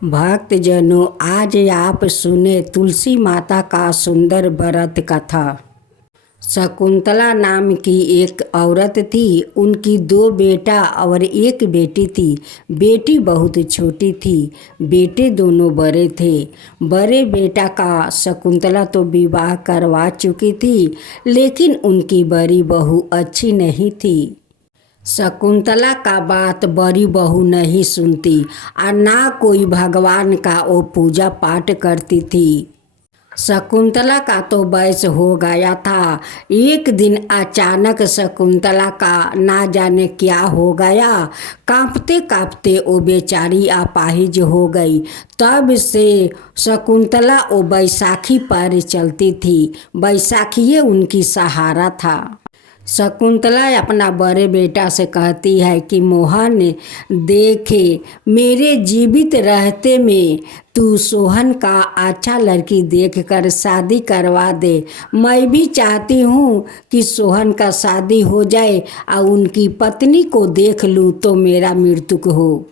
भक्तजनों, आज आप सुने तुलसी माता का सुंदर व्रत कथा। शकुंतला नाम की एक औरत थी। उनकी 2 बेटा और एक बेटी थी। बेटी बहुत छोटी थी, बेटे दोनों बड़े थे। बड़े बेटा का शकुंतला तो विवाह करवा चुकी थी, लेकिन उनकी बड़ी बहू अच्छी नहीं थी। शकुंतला का बात बड़ी बहू नहीं सुनती और ना कोई भगवान का वो पूजा पाठ करती थी। शकुंतला का तो वयस हो गया था। एक दिन अचानक शकुंतला का ना जाने क्या हो गया, कांपते कांपते वो बेचारी अपाहिज हो गई। तब से शकुंतला वो बैसाखी पर चलती थी। बैसाखी उनकी सहारा था। शकुंतला अपना बड़े बेटा से कहती है कि मोहन, देखे मेरे जीवित रहते में तू सोहन का अच्छा लड़की देखकर शादी करवा दे। मैं भी चाहती हूँ कि सोहन का शादी हो जाए और उनकी पत्नी को देख लूँ तो मेरा मृत्यु हो।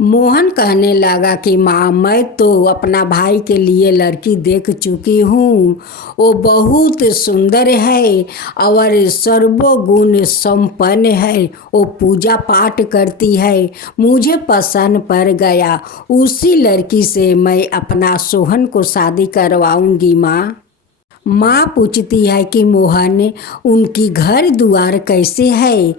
मोहन कहने लगा कि माँ, मैं तो अपना भाई के लिए लड़की देख चुकी हूँ। वो बहुत सुंदर है और सर्वगुण संपन्न है। वो पूजा पाठ करती है, मुझे पसंद पड़ गया। उसी लड़की से मैं अपना सोहन को शादी करवाऊंगी माँ। माँ पूछती है कि मोहन, उनकी घर द्वार कैसे है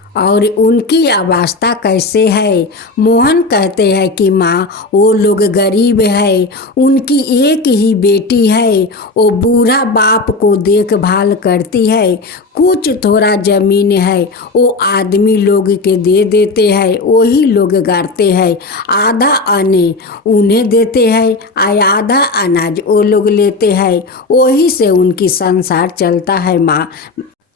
और उनकी अवस्था कैसे है। मोहन कहते हैं कि माँ, वो लोग गरीब है। उनकी एक ही बेटी है। वो बूढ़ा बाप को देखभाल करती है। कुछ थोड़ा जमीन है, वो आदमी लोग के दे देते हैं। वही लोग गाड़ते हैं। आधा अन्न उन्हें देते हैं और आधा अनाज वो लोग लेते हैं। वही से उनकी संसार चलता है माँ।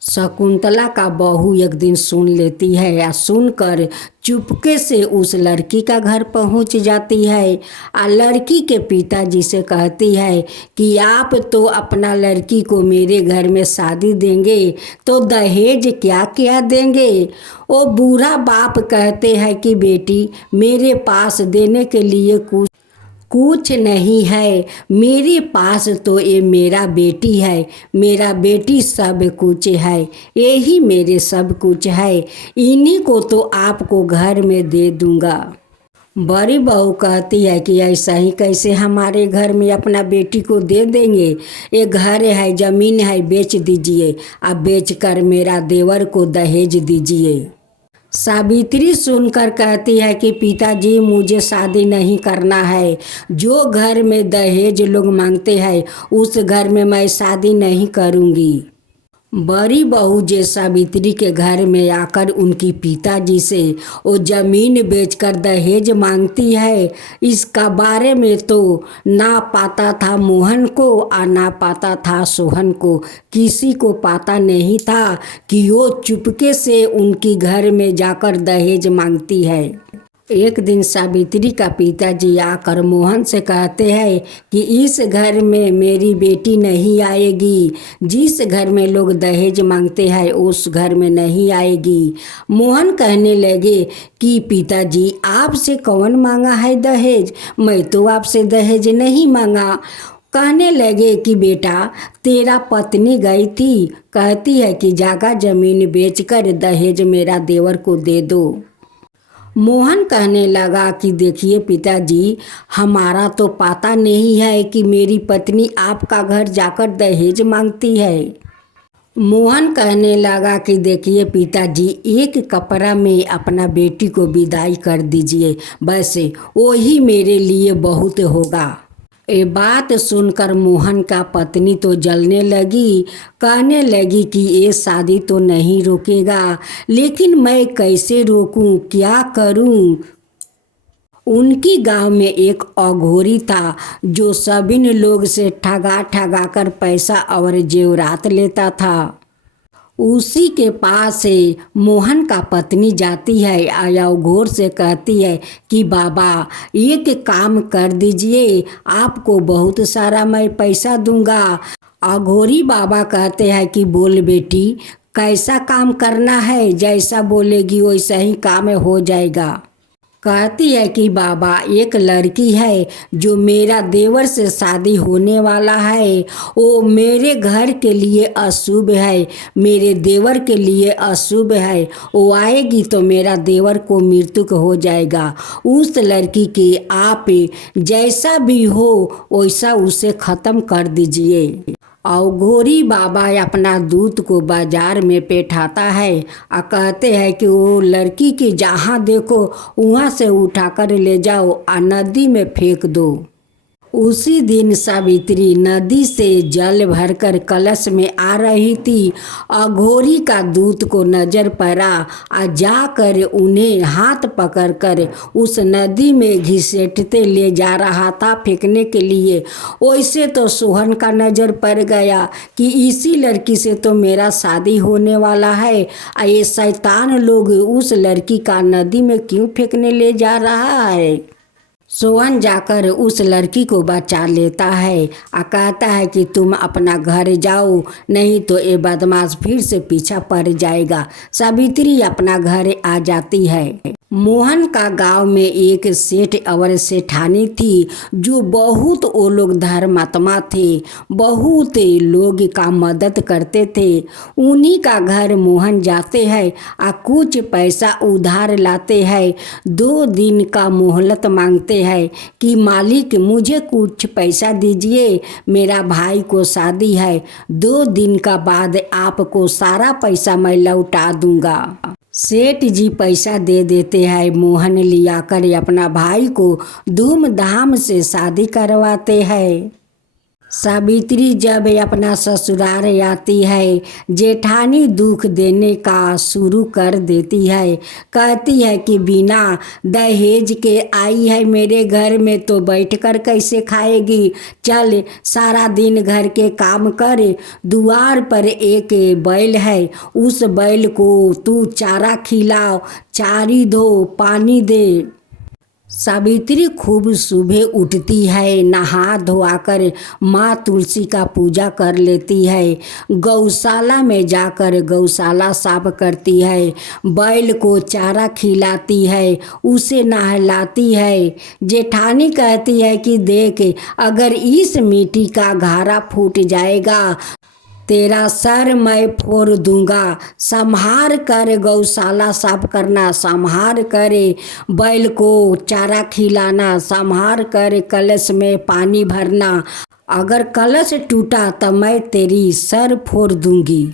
शकुंतला का बहू एक दिन सुन लेती है या सुनकर चुपके से उस लड़की का घर पहुंच जाती है और लड़की के पिताजी से कहती है कि आप तो अपना लड़की को मेरे घर में शादी देंगे तो दहेज क्या क्या देंगे। वो बूढ़ा बाप कहते हैं कि बेटी, मेरे पास देने के लिए कुछ नहीं है। मेरे पास तो ये मेरा बेटी है। मेरा बेटी सब कुछ है। यही मेरे सब कुछ है। इन्हीं को तो आपको घर में दे दूंगा। बड़ी बहू कहती है कि ऐसा ही कैसे हमारे घर में अपना बेटी को दे देंगे। ये घर है, जमीन है, बेच दीजिए। अब बेच कर मेरा देवर को दहेज दीजिए। सावित्री सुनकर कहती है कि पिताजी, मुझे शादी नहीं करना है। जो घर में दहेज लोग मांगते हैं उस घर में मैं शादी नहीं करूँगी। बड़ी बहू जे सावित्री के घर में आकर उनकी पिताजी से वो जमीन बेचकर दहेज मांगती है। इसका बारे में तो ना पता था मोहन को और ना पता था सोहन को। किसी को पता नहीं था कि वो चुपके से उनकी घर में जाकर दहेज मांगती है। एक दिन सावित्री का पिताजी आकर मोहन से कहते हैं कि इस घर में मेरी बेटी नहीं आएगी। जिस घर में लोग दहेज मांगते हैं उस घर में नहीं आएगी। मोहन कहने लगे कि पिताजी, आपसे कौन मांगा है दहेज? मैं तो आपसे दहेज नहीं मांगा। कहने लगे कि बेटा, तेरा पत्नी गई थी, कहती है कि जगह जमीन बेचकर दहेज मेरा देवर को दे दो। मोहन कहने लगा कि देखिए पिताजी, हमारा तो पता नहीं है कि मेरी पत्नी आपका घर जाकर दहेज मांगती है। मोहन कहने लगा कि देखिए पिताजी, एक कपड़ा में अपना बेटी को विदाई कर दीजिए, बस वही मेरे लिए बहुत होगा। ये बात सुनकर मोहन का पत्नी तो जलने लगी। कहने लगी कि ये शादी तो नहीं रोकेगा, लेकिन मैं कैसे रोकूं, क्या करूं। उनकी गांव में एक अघोरी था जो सभी लोग से ठगा ठगा कर पैसा और जेवरात लेता था। उसी के पास से मोहन का पत्नी जाती है आया घोर से कहती है कि बाबा, एक काम कर दीजिए, आपको बहुत सारा मैं पैसा दूंगा। अघोरी बाबा कहते हैं कि बोल बेटी, कैसा काम करना है? जैसा बोलेगी वैसा ही काम हो जाएगा। कहती है कि बाबा एक लड़की है जो मेरा देवर से शादी होने वाला है, वो मेरे घर के लिए अशुभ है, मेरे देवर के लिए अशुभ है, वो आएगी तो मेरा देवर को मृत्यु हो जाएगा। उस लड़की के आप जैसा भी हो वैसा उसे ख़त्म कर दीजिए। अघोरी बाबा अपना दूत को बाजार में बैठाता है और कहते हैं कि वो लड़की की जहाँ देखो वहाँ से उठाकर ले जाओ और नदी में फेंक दो। उसी दिन सावित्री नदी से जल भरकर कलश में आ रही थी। अघोरी का दूत को नजर पड़ा और जाकर उन्हें हाथ पकड़कर उस नदी में घसीटते ले जा रहा था फेंकने के लिए। वैसे तो सोहन का नज़र पड़ गया कि इसी लड़की से तो मेरा शादी होने वाला है और ये शैतान लोग उस लड़की का नदी में क्यों फेंकने ले जा रहा है। सोहन जाकर उस लड़की को बचा लेता है और कहता है कि तुम अपना घर जाओ, नहीं तो ये बदमाश फिर से पीछा पड़ जाएगा। सावित्री अपना घर आ जाती है। मोहन का गांव में एक सेठ और सेठानी थी जो बहुत वो लोग धर्मात्मा थे, बहुत लोग का मदद करते थे। उन्हीं का घर मोहन जाते हैं और कुछ पैसा उधार लाते हैं। 2 दिन का मोहलत मांगते हैं कि मालिक मुझे कुछ पैसा दीजिए, मेरा भाई को शादी है, 2 दिन का बाद आपको सारा पैसा मैं लौटा दूंगा। सेठ जी पैसा दे देते हैं। मोहन लिया कर अपना भाई को धूमधाम से शादी करवाते हैं। सावित्री जब अपना ससुराल आती है, जेठानी दुख देने का शुरू कर देती है। कहती है कि बिना दहेज के आई है मेरे घर में तो बैठकर कैसे खाएगी। चल सारा दिन घर के काम कर। द्वार पर एक बैल है, उस बैल को तू चारा खिलाओ, चारी दो, पानी दे। सावित्री खूब सुबह उठती है, नहा धोआकर माँ तुलसी का पूजा कर लेती है। गौशाला में जाकर गौशाला साफ करती है, बैल को चारा खिलाती है, उसे नहलाती है। जेठानी कहती है कि देख, अगर इस मिट्टी का घारा फूट जाएगा तेरा सर मैं फोड़ दूंगा। संभार कर गौशाला साफ करना, संभार कर बैल को चारा खिलाना, संभार कर कलश में पानी भरना। अगर कलश टूटा तो मैं तेरी सर फोड़ दूंगी।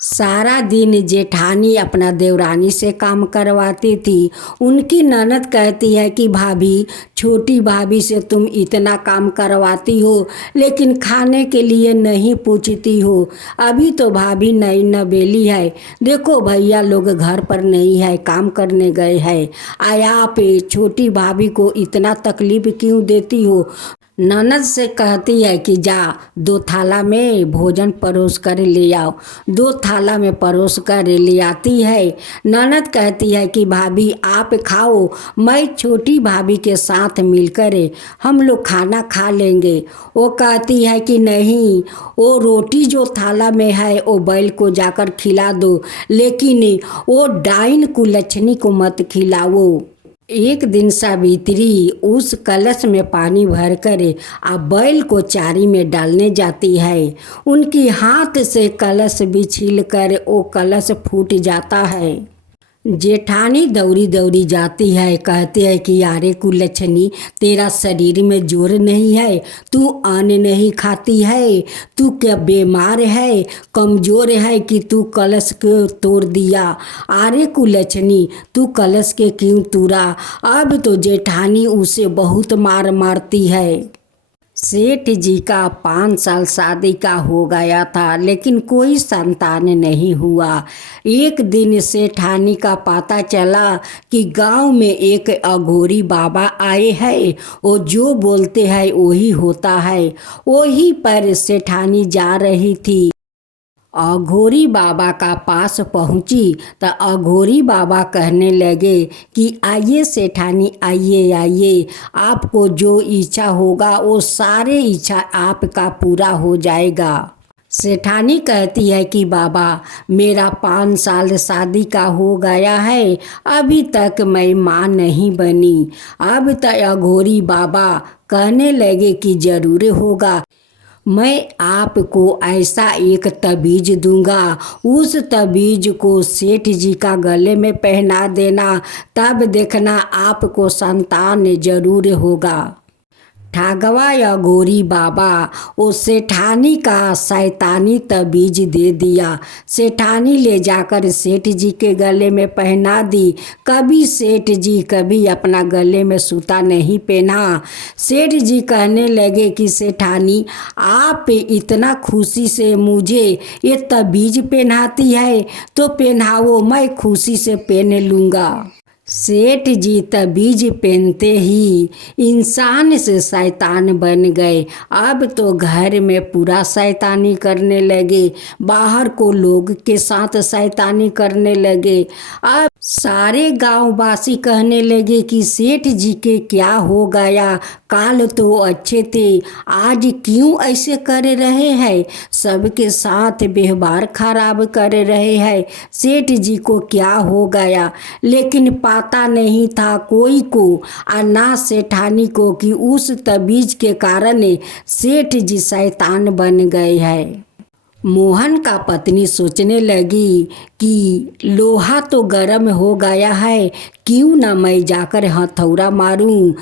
सारा दिन जेठानी अपना देवरानी से काम करवाती थी। उनकी ननद कहती है कि भाभी, छोटी भाभी से तुम इतना काम करवाती हो लेकिन खाने के लिए नहीं पूछती हो। अभी तो भाभी नई नवेली है, देखो भैया लोग घर पर नहीं है, काम करने गए हैं, आया आप छोटी भाभी को इतना तकलीफ क्यों देती हो। ननद से कहती है कि जा 2 थाला में भोजन परोस कर ले आओ। 2 थाला में परोस कर ले आती है। ननद कहती है कि भाभी आप खाओ, मैं छोटी भाभी के साथ मिलकर हम लोग खाना खा लेंगे। वो कहती है कि नहीं, वो रोटी जो थाला में है वो बैल को जाकर खिला दो, लेकिन वो डाइन कुलच्छनी को मत खिलाओ। एक दिन सावित्री उस कलश में पानी भरकर बैल को चारी में डालने जाती है। उनकी हाथ से कलश बिछिल कर वो कलश फूट जाता है। जेठानी दौड़ी दौड़ी जाती है, कहती है कि यारे कुलच्छनी, तेरा शरीर में जोर नहीं है, तू अन्न नहीं खाती है, तू क्या बीमार है, कमज़ोर है कि तू कलश को तोड़ दिया। अरे कुलच्छनी, तू कलश के क्यों तोड़ा। अब तो जेठानी उसे बहुत मार मारती है। सेठ जी का 5 साल शादी का हो गया था लेकिन कोई संतान नहीं हुआ। एक दिन सेठानी का पता चला कि गांव में एक अघोरी बाबा आए हैं, वो जो बोलते हैं वही होता है। वही पर सेठानी जा रही थी। अघोरी बाबा का पास पहुंची तो अघोरी बाबा कहने लगे कि आइए सेठानी, आइए आइए, आपको जो इच्छा होगा वो सारे इच्छा आपका पूरा हो जाएगा। सेठानी कहती है कि बाबा, मेरा 5 साल शादी का हो गया है, अभी तक मैं माँ नहीं बनी। अब तक अघोरी बाबा कहने लगे कि जरूर होगा। मैं आपको ऐसा एक तबीज दूंगा, उस तबीज को सेठ जी का गले में पहना देना, तब देखना आपको संतान जरूर होगा। ठागवा या गोरी बाबा उस सेठानी का शैतानी तबीज दे दिया। सेठानी ले जाकर सेठ जी के गले में पहना दी। कभी सेठ जी कभी अपना गले में सूता नहीं पहना। सेठ जी कहने लगे कि सेठानी, आप इतना खुशी से मुझे ये तबीज पहनाती है तो पहनाओ, मैं खुशी से पहन लूँगा। सेठ जी तबीज पहनते ही इंसान से शैतान बन गए। अब तो घर में पूरा शैतानी करने लगे, बाहर को लोग के साथ शैतानी करने लगे। अब सारे गांववासी कहने लगे कि सेठ जी के क्या हो गया, काल तो अच्छे थे, आज क्यों ऐसे कर रहे हैं, सबके साथ व्यवहार खराब कर रहे हैं, सेठ जी को क्या हो गया। लेकिन पता नहीं था कोई को, और ना सेठानी को, कि उस तबीज के कारण सेठ जी शैतान बन गए हैं। मोहन का पत्नी सोचने लगी कि लोहा तो गर्म हो गया है, क्यों ना मैं जाकर हथौड़ा मारूं।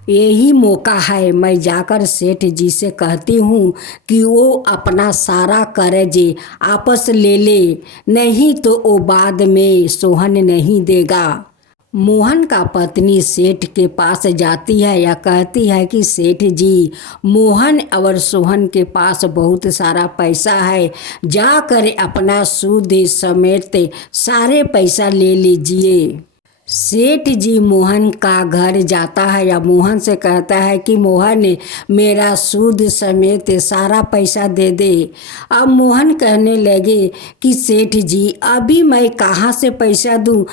यही मौका है, मैं जाकर सेठ जी से कहती हूँ कि वो अपना सारा कर्ज आपस ले ले, नहीं तो वो बाद में सोहन नहीं देगा। मोहन का पत्नी सेठ के पास जाती है या कहती है कि सेठ जी, मोहन और सोहन के पास बहुत सारा पैसा है, जाकर अपना सूद समेत सारे पैसा ले लीजिए। सेठ जी मोहन का घर जाता है या मोहन से कहता है कि मोहन, मेरा सूद समेत सारा पैसा दे दे। अब मोहन कहने लगे कि सेठ जी, अभी मैं कहाँ से पैसा दूँ।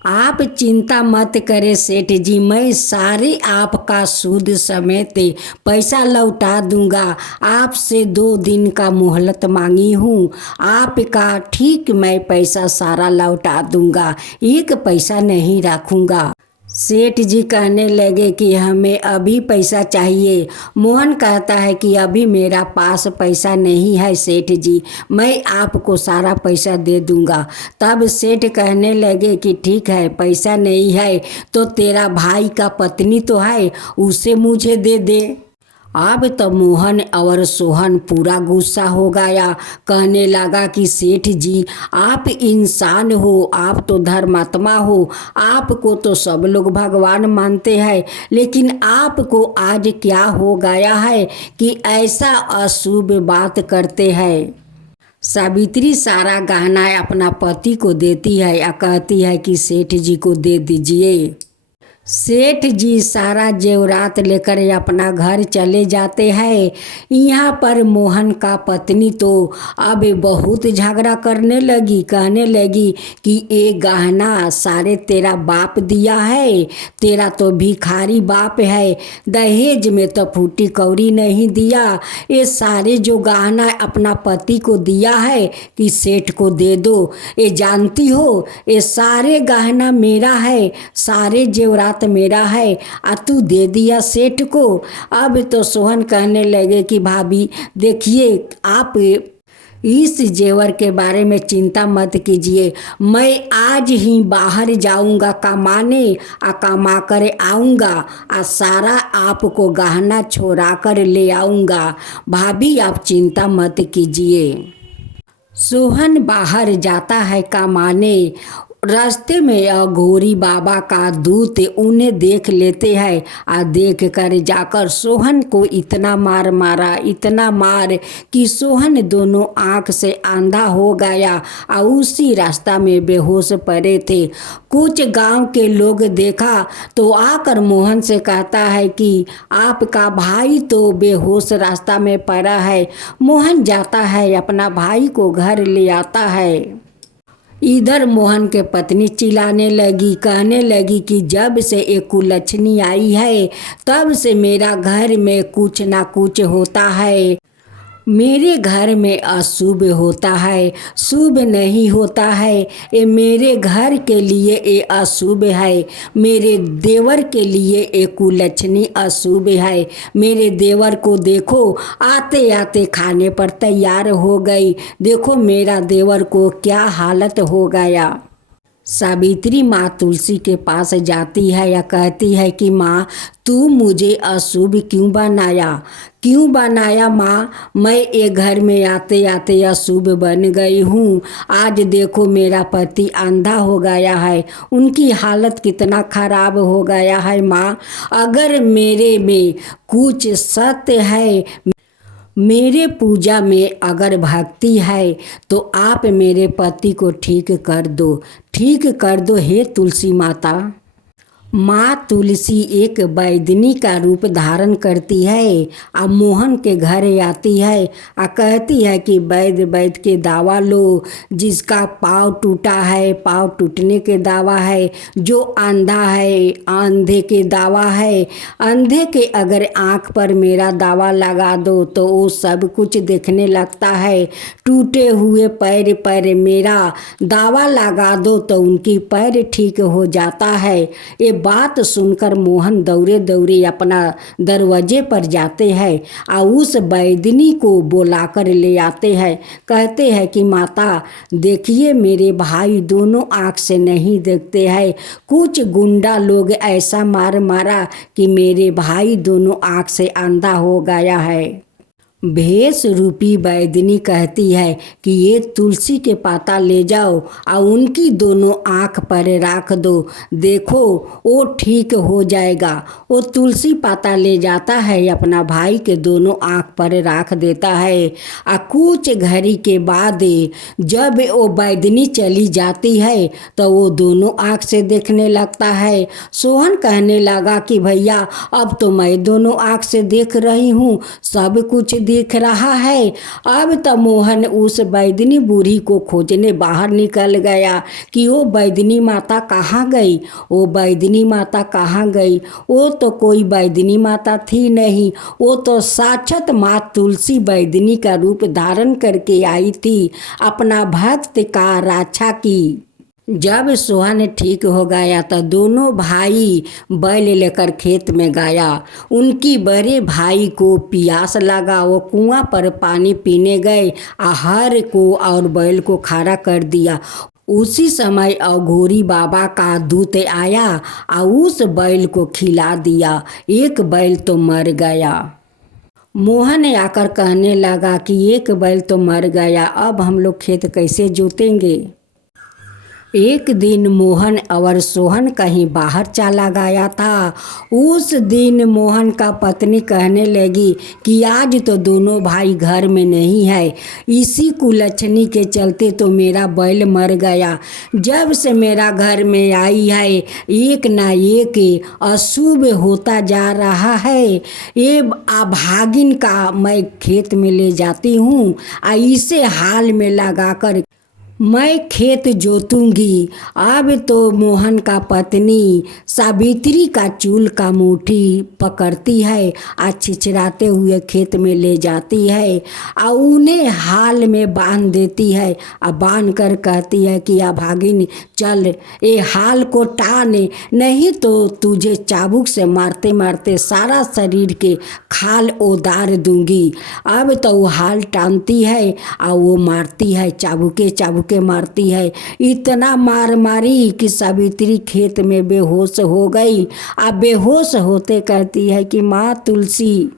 आप चिंता मत करें सेठ जी, मैं सारे आपका सूद समेत पैसा लौटा दूंगा। आपसे 2 दिन का मोहलत मांगी हूँ, आपका ठीक मैं पैसा सारा लौटा दूंगा, एक पैसा नहीं रखूंगा। सेठ जी कहने लगे कि हमें अभी पैसा चाहिए। मोहन कहता है कि अभी मेरा पास पैसा नहीं है सेठ जी, मैं आपको सारा पैसा दे दूंगा। तब सेठ कहने लगे कि ठीक है, पैसा नहीं है तो तेरा भाई का पत्नी तो है, उसे मुझे दे दे। अब तो मोहन और सोहन पूरा गुस्सा हो गया, कहने लगा कि सेठ जी, आप इंसान हो, आप तो धर्मात्मा हो, आपको तो सब लोग भगवान मानते हैं, लेकिन आपको आज क्या हो गया है कि ऐसा अशुभ बात करते हैं। सावित्री सारा गहना अपना पति को देती है या कहती है कि सेठ जी को दे दीजिए। सेठ जी सारा जेवरात लेकर अपना घर चले जाते हैं। यहाँ पर मोहन का पत्नी तो अब बहुत झगड़ा करने लगी, कहने लगी कि ये गहना सारे तेरा बाप दिया है, तेरा तो भिखारी बाप है, दहेज में तो फूटी कौड़ी नहीं दिया, ये सारे जो गहना अपना पति को दिया है कि सेठ को दे दो। ये जानती हो, ये सारे गहना मेरा है, सारे जेवरात मेरा है, आ तू दे दिया सेठ को। अब तो सोहन कहने लगे कि भाभी देखिए, आप इस जेवर के बारे में चिंता मत कीजिए, मैं आज ही बाहर जाऊंगा कमाने, कमा कर आऊँगा, सारा आपको गहना छोड़ा कर ले आऊँगा, भाभी आप चिंता मत कीजिए। सोहन बाहर जाता है कमाने। रास्ते में अघोरी बाबा का दूत उन्हें देख लेते हैं, देख कर जाकर सोहन को इतना मार मारा, इतना मार कि सोहन दोनों आँख से अंधा हो गया और उसी रास्ता में बेहोश पड़े थे। कुछ गांव के लोग देखा तो आकर मोहन से कहता है कि आपका भाई तो बेहोश रास्ता में पड़ा है। मोहन जाता है, अपना भाई को घर ले आता है। इधर मोहन के पत्नी चिल्लाने लगी, कहने लगी कि जब से एक कुलच्छनी आई है तब से मेरा घर में कुछ ना कुछ होता है। मेरे घर में अशुभ होता है, शुभ नहीं होता है। ये मेरे घर के लिए ये अशुभ है, मेरे देवर के लिए ये कुलक्षणी अशुभ है। मेरे देवर को देखो, आते आते खाने पर तैयार हो गई। देखो मेरा देवर को क्या हालत हो गया। सावित्री माँ तुलसी के पास जाती है या कहती है कि माँ तू मुझे अशुभ क्यों बनाया माँ? मैं ये घर में आते आते अशुभ बन गई हूँ। आज देखो मेरा पति अंधा हो गया है, उनकी हालत कितना खराब हो गया है माँ। अगर मेरे में कुछ सत्य है, मेरे पूजा में अगर भक्ति है, तो आप मेरे पति को ठीक कर दो हे तुलसी माता। माँ तुलसी एक बैदिनी का रूप धारण करती है। अब मोहन के घर आती है और कहती है कि वैद के दावा लो। जिसका पाँव टूटा है, पाँव टूटने के दावा है। जो अंधा है, अंधे के दावा है। अंधे के अगर आँख पर मेरा दावा लगा दो तो वो सब कुछ देखने लगता है। टूटे हुए पैर मेरा दावा लगा दो तो उनकी पैर ठीक हो जाता है। ये बात सुनकर मोहन दौड़े दौड़े अपना दरवाजे पर जाते हैं और उस बैदिनी को बुलाकर ले आते हैं। कहते हैं कि माता देखिए मेरे भाई दोनों आँख से नहीं देखते हैं। कुछ गुंडा लोग ऐसा मारा कि मेरे भाई दोनों आँख से अंधा हो गया है। भेष रूपी बैदिनी कहती है कि ये तुलसी के पाता ले जाओ और उनकी दोनों आँख पर रख दो, देखो वो ठीक हो जाएगा। वो तुलसी पाता ले जाता है, अपना भाई के दोनों आँख पर रख देता है। और कुछ घड़ी के बाद जब वो बैदिनी चली जाती है तो वो दोनों आँख से देखने लगता है। सोहन कहने लगा कि भैया अब तो मैं दोनों आँख से देख रही हूँ, सब कुछ दिख रहा है। अब तो मोहन उस बैदिनी बूढ़ी को खोजने बाहर निकल गया कि वो बैदिनी माता कहाँ गई, वो बैदिनी माता कहाँ गई। वो तो कोई बैदिनी माता थी नहीं, वो तो साक्षात माँ तुलसी बैदिनी का रूप धारण करके आई थी, अपना भक्त का रक्षा की। जब सोहन ठीक हो गया तो दोनों भाई बैल लेकर खेत में गया। उनकी बड़े भाई को प्यास लगा, वो कुआं पर पानी पीने गए। हर को और बैल को खड़ा कर दिया। उसी समय अघोरी बाबा का दूत आया और उस बैल को खिला दिया। एक बैल तो मर गया। मोहन आकर कहने लगा कि एक बैल तो मर गया, अब हम लोग खेत कैसे जोतेंगे। एक दिन मोहन और सोहन कहीं बाहर चला गया था। उस दिन मोहन का पत्नी कहने लगी कि आज तो दोनों भाई घर में नहीं है, इसी कुलक्षणी के चलते तो मेरा बैल मर गया। जब से मेरा घर में आई है एक ना एक अशुभ होता जा रहा है। ये अभागिन का मैं खेत में ले जाती हूँ और इसे हाल में लगाकर मैं खेत जोतूंगी। अब तो मोहन का पत्नी सावित्री का चूल का मुट्ठी पकड़ती है और छिछराते हुए खेत में ले जाती है और उन्हें हाल में बांध देती है और बांध कर कहती है कि अभागिन चल ये हाल को टान, नहीं तो तुझे चाबुक से मारते मारते सारा शरीर के खाल उतार दूंगी। अब तो वो हाल टानती है और वो मारती है, चाबुके के मारती है। इतना मार मारी कि सावित्री खेत में बेहोश हो गई। अब बेहोश होते कहती है कि माँ तुलसी।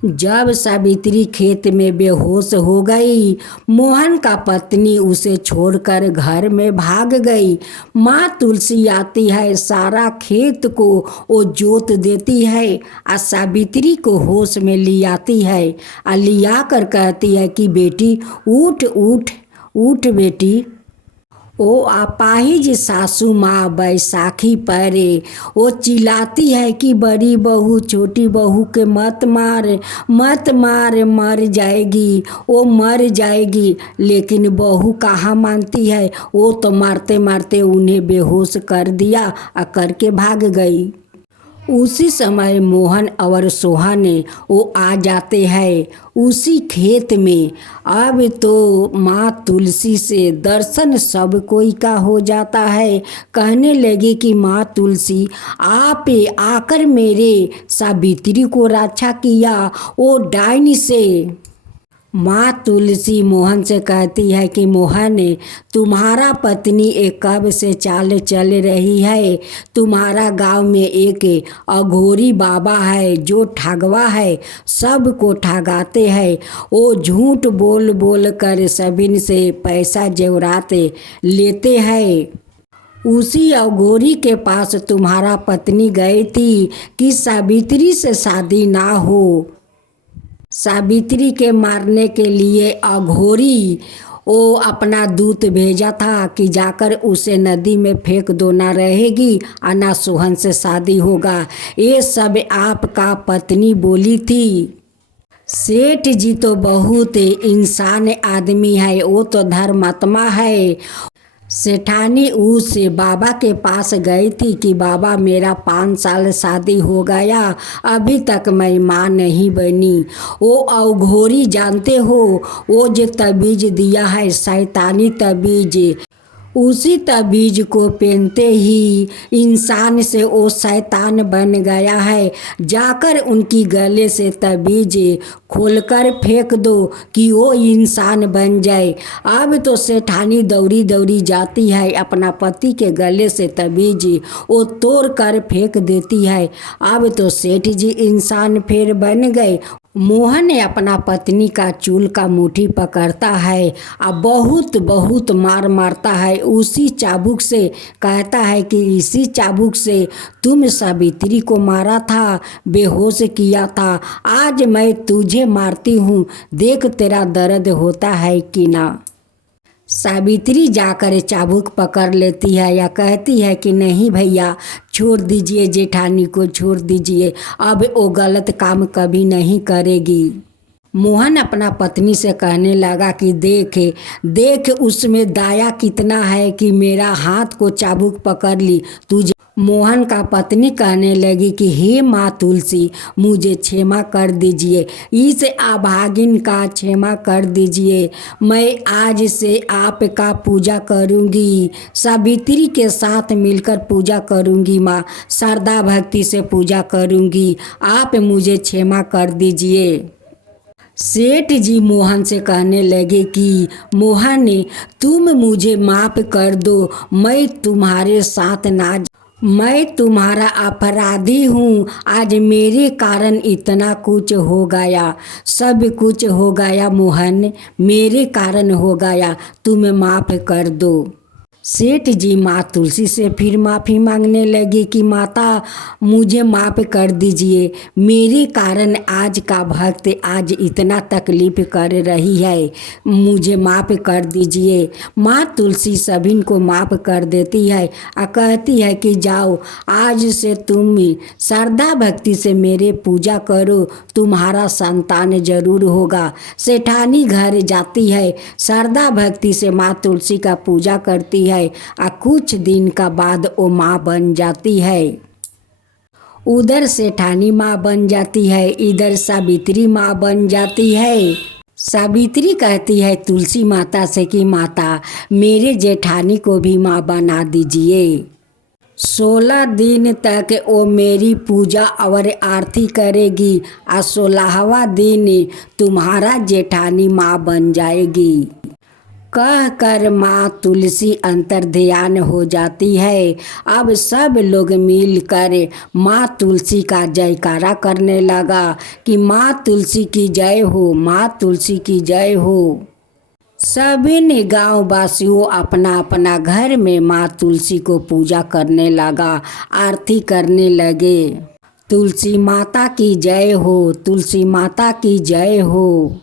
जब सावित्री खेत में बेहोश हो गई, मोहन का पत्नी उसे छोड़कर घर में भाग गई। माँ तुलसी आती है, सारा खेत को वो जोत देती है और सावित्री को होश में ले आती है और लिया कर कहती है कि बेटी उठ उठ उठ बेटी। ओ अपाहिज सासू माँ बैसाखी परे, वो चिल्लाती है कि बड़ी बहू छोटी बहू के मत मार, मर जाएगी, वो मर जाएगी। लेकिन बहू कहाँ मानती है, वो तो मारते मारते उन्हें बेहोश कर दिया और करके भाग गई। उसी समय मोहन और सोहाने वो आ जाते हैं उसी खेत में। अब तो माँ तुलसी से दर्शन सब कोई का हो जाता है। कहने लगे कि माँ तुलसी, आप आकर मेरे सावित्री को रक्षा किया वो डायनी से। माँ तुलसी मोहन से कहती है कि मोहन, तुम्हारा पत्नी एक कब से चाल चल रही है। तुम्हारा गांव में एक अघोरी बाबा है जो ठगवा है, सबको ठगाते हैं। वो झूठ बोल बोल कर सभी से पैसा जेवराते लेते हैं। उसी अघोरी के पास तुम्हारा पत्नी गई थी कि सावित्री से शादी ना हो। सावित्री के मारने के लिए अघोरी वो अपना दूत भेजा था कि जाकर उसे नदी में फेंक दो, ना रहेगी और ना सोहन से शादी होगा। ये सब आपका पत्नी बोली थी। सेठ जी तो बहुत इंसान आदमी है, वो तो धर्मात्मा है। सेठानी उस बाबा के पास गई थी कि बाबा मेरा 5 साल शादी हो गया, अभी तक मैं माँ नहीं बनी। वो अघोरी जानते हो, वो जो तबीज दिया है शैतानी तबीज, उसी तबीज को पहनते ही इंसान से वो शैतान बन गया है। जाकर उनकी गले से तबीज खोलकर फेंक दो कि वो इंसान बन जाए। अब तो सेठानी दौड़ी दौड़ी जाती है, अपना पति के गले से तबीज वो तोड़ कर फेंक देती है। अब तो सेठ जी इंसान फिर बन गए। मोहन ने अपना पत्नी का चूल का मुट्ठी पकड़ता है और बहुत बहुत मार मारता है। उसी चाबुक से कहता है कि इसी चाबुक से तुम सावित्री को मारा था, बेहोश किया था। आज मैं तुझे मारती हूँ, देख तेरा दर्द होता है कि ना। सावित्री जाकर चाबुक पकड़ लेती है या कहती है कि नहीं भैया, छोड़ दीजिए, जेठानी को छोड़ दीजिए, अब वो गलत काम कभी नहीं करेगी। मोहन अपना पत्नी से कहने लगा कि देख देख उसमें दाया कितना है कि मेरा हाथ को चाबुक पकड़ ली तुझे। मोहन का पत्नी कहने लगी कि हे माँ तुलसी, मुझे क्षमा कर दीजिए, इस अभागिन का क्षमा कर दीजिए। मैं आज से आपका पूजा करूँगी, सावित्री के साथ मिलकर पूजा करूँगी। माँ श्रद्धा भक्ति से पूजा करूँगी, आप मुझे क्षमा कर दीजिए। सेठ जी मोहन से कहने लगे कि मोहन, तुम मुझे माफ़ कर दो, मैं तुम्हारे साथ ना, मैं तुम्हारा अपराधी हूँ। आज मेरे कारण इतना कुछ हो गया, सब कुछ हो गया मोहन, मेरे कारण हो गया, तुम माफ़ कर दो। सेठ जी माँ तुलसी से फिर माफ़ी मांगने लगी कि माता मुझे माफ़ कर दीजिए, मेरे कारण आज का भक्त आज इतना तकलीफ़ कर रही है, मुझे माफ़ कर दीजिए। माँ तुलसी सभी को माफ़ कर देती है और कहती है कि जाओ, आज से तुम श्रद्धा भक्ति से मेरे पूजा करो, तुम्हारा संतान जरूर होगा। सेठानी घर जाती है, श्रद्धा भक्ति से माँ तुलसी का पूजा करती है और कुछ दिन का बाद वो माँ बन जाती है। उधर सेठानी माँ बन जाती है, इधर सावित्री माँ बन जाती है। सावित्री कहती है तुलसी माता से कि माता मेरे जेठानी को भी माँ बना दीजिए। 16 दिन तक वो मेरी पूजा और आरती करेगी और 16वां दिन तुम्हारा जेठानी माँ बन जाएगी। कह कर माँ तुलसी अंतर ध्यान हो जाती है। अब सब लोग मिलकर माँ तुलसी का जयकारा करने लगा कि माँ तुलसी की जय हो, माँ तुलसी की जय हो। सभी ने गाँव वासियों अपना अपना घर में माँ तुलसी को पूजा करने लगा, आरती करने लगे। तुलसी माता की जय हो, तुलसी माता की जय हो।